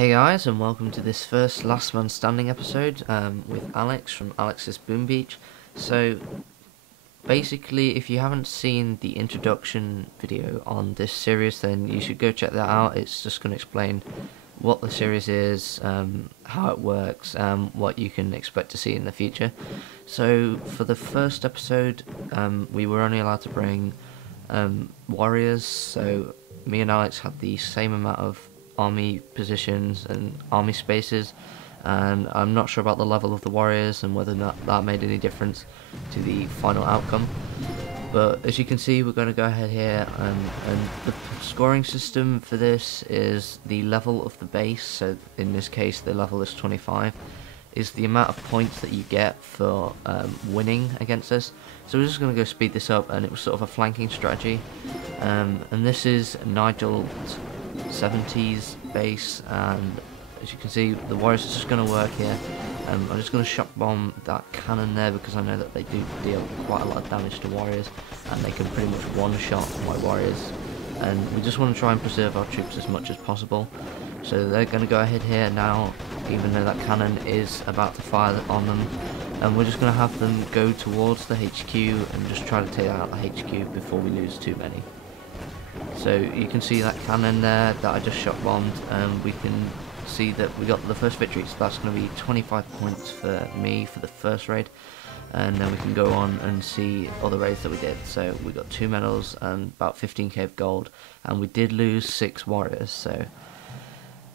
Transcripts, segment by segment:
Hey guys, and welcome to this first Last Man Standing episode with Alex from Alex's Boom Beach. So, basically, if you haven't seen the introduction video on this series, then you should go check that out. It's just going to explain what the series is, how it works, what you can expect to see in the future. So, for the first episode, we were only allowed to bring warriors, so me and Alex had the same amount of army positions and army spaces, and I'm not sure about the level of the warriors and whether or not that made any difference to the final outcome. But as you can see, we're going to go ahead here, and the scoring system for this is the level of the base. So in this case, the level is 25, is the amount of points that you get for winning against us. So we're just going to go speed this up, and it was sort of a flanking strategy. And this is Nigel's 70s base, and as you can see, the warriors are just going to work here. I'm just going to shock bomb that cannon there because I know that they do deal quite a lot of damage to warriors, and they can pretty much one-shot my warriors. And we just want to try and preserve our troops as much as possible. So they're going to go ahead here now, even though that cannon is about to fire on them. And we're just going to have them go towards the HQ and just try to take out the HQ before we lose too many. So you can see that cannon there that I just shot bombed, and we can see that we got the first victory. So that's going to be 25 points for me for the first raid, and then we can go on and see other raids that we did. So we got 2 medals and about 15k of gold, and we did lose 6 warriors. So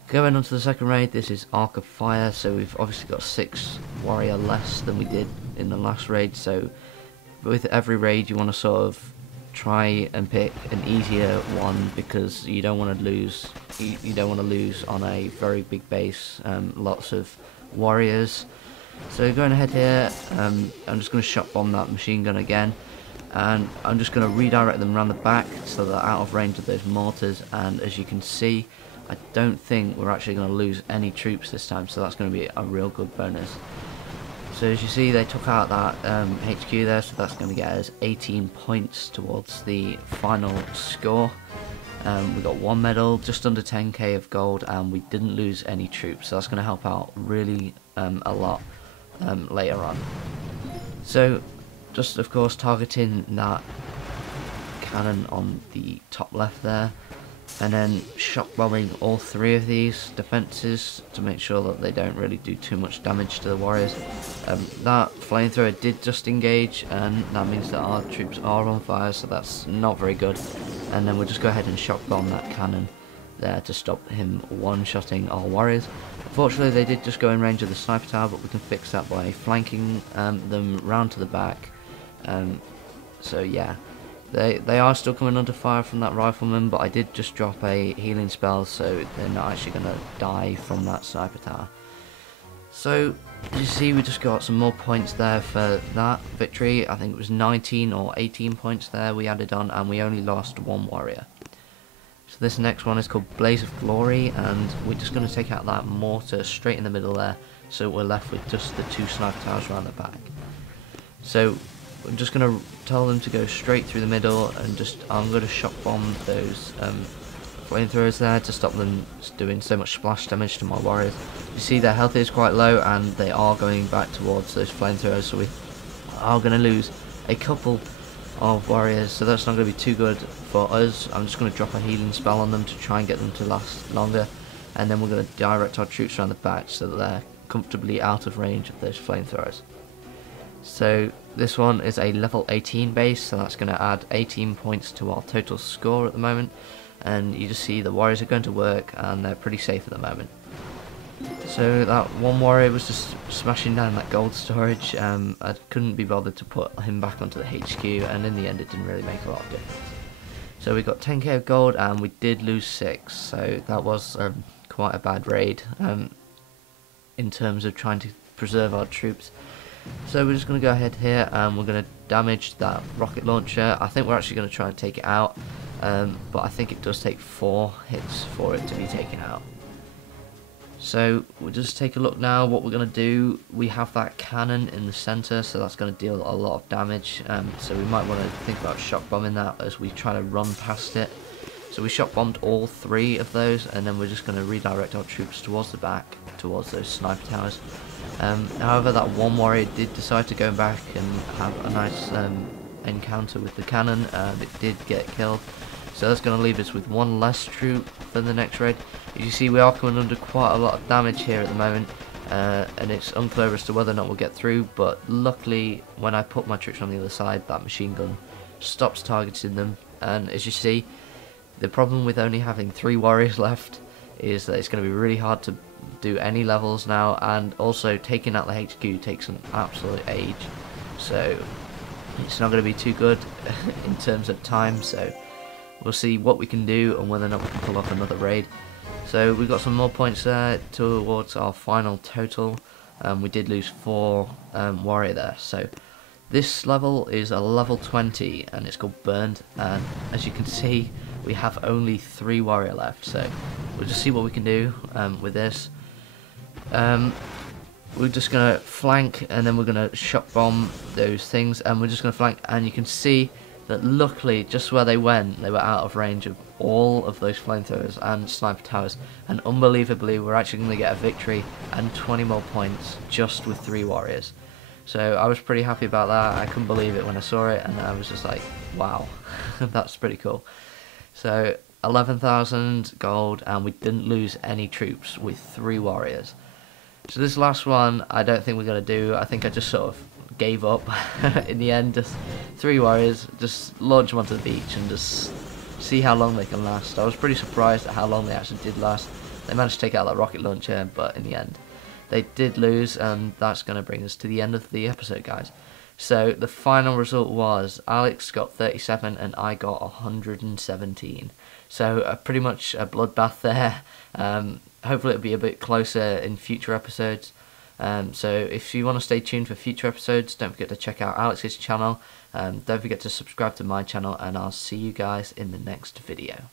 going on to the second raid, this is Arc of Fire. So we've obviously got 6 warrior less than we did in the last raid. So with every raid, you want to sort of try and pick an easier one because you don't want to lose. You don't want to lose on a very big base. Lots of warriors. So going ahead here, I'm just going to shot bomb that machine gun again, and I'm just going to redirect them around the back so they're out of range of those mortars. And as you can see, I don't think we're actually going to lose any troops this time, so that's going to be a real good bonus. So as you see, they took out that HQ there, so that's going to get us 18 points towards the final score. We got 1 medal, just under 10k of gold, and we didn't lose any troops, so that's going to help out really a lot later on. So just of course targeting that cannon on the top left there, and then shock bombing all 3 of these defences to make sure that they don't really do too much damage to the warriors. That flamethrower did just engage, and that means that our troops are on fire, so that's not very good. And then we'll just go ahead and shock bomb that cannon there to stop him one-shotting our warriors. Unfortunately, they did just go in range of the sniper tower, but we can fix that by flanking them round to the back. So yeah. They are still coming under fire from that rifleman, but I did just drop a healing spell, so they're not actually going to die from that sniper tower. So, as you see, we just got some more points there for that victory. I think it was 19 or 18 points there we added on, and we only lost 1 warrior. So this next one is called Blaze of Glory, and we're just going to take out that mortar straight in the middle there, so we're left with just the 2 sniper towers around the back. So I'm just going to tell them to go straight through the middle, and I'm going to shock bomb those flamethrowers there to stop them doing so much splash damage to my warriors. You see their health is quite low, and they are going back towards those flamethrowers, so we are going to lose a couple of warriors, so that's not going to be too good for us. I'm just going to drop a healing spell on them to try and get them to last longer, and then we're going to direct our troops around the back so that they're comfortably out of range of those flamethrowers. So this one is a level 18 base, so that's going to add 18 points to our total score at the moment. And you just see the warriors are going to work, and they're pretty safe at the moment. So that one warrior was just smashing down that gold storage. I couldn't be bothered to put him back onto the HQ, and in the end it didn't really make a lot of difference. So we got 10k of gold, and we did lose 6, so that was quite a bad raid in terms of trying to preserve our troops. So we're just going to go ahead here, and we're going to damage that rocket launcher. I think we're actually going to try and take it out, but I think it does take 4 hits for it to be taken out. So we'll just take a look now what we're going to do. We have that cannon in the centre, so that's going to deal a lot of damage, so we might want to think about shock bombing that as we try to run past it. So we shot bombed all 3 of those, and then we're just going to redirect our troops towards the back, towards those sniper towers. However, that one warrior did decide to go back and have a nice encounter with the cannon. It did get killed. So that's going to leave us with 1 less troop for the next raid. As you see, we are coming under quite a lot of damage here at the moment, and it's unclear as to whether or not we'll get through, but luckily when I put my troops on the other side, that machine gun stops targeting them. And as you see, the problem with only having 3 warriors left is that it's going to be really hard to do any levels now, and also taking out the HQ takes an absolute age, so it's not going to be too good in terms of time. So we'll see what we can do and whether or not we can pull off another raid. So we've got some more points there towards our final total. We did lose 4 warrior there. So this level is a level 20 and it's called Burned, and as you can see we have only 3 warrior left. So we'll just see what we can do with this. We're just going to flank, and then we're going to shock bomb those things, and we're just going to flank, and you can see that luckily just where they went, they were out of range of all of those flamethrowers and sniper towers, and unbelievably we're actually going to get a victory and 20 more points just with 3 warriors. So I was pretty happy about that. I couldn't believe it when I saw it, and I was just like, wow, that's pretty cool. So 11,000 gold, and we didn't lose any troops with 3 warriors. So this last one I don't think we're going to do. I think I just sort of gave up in the end. Just 3 warriors, just launch them onto the beach and just see how long they can last. I was pretty surprised at how long they actually did last. They managed to take out that rocket launcher, but in the end they did lose, and that's going to bring us to the end of the episode, guys. So the final result was Alex got 37 and I got 117. So pretty much a bloodbath there. Hopefully it'll be a bit closer in future episodes. So if you want to stay tuned for future episodes, don't forget to check out Alex's channel. Don't forget to subscribe to my channel, and I'll see you guys in the next video.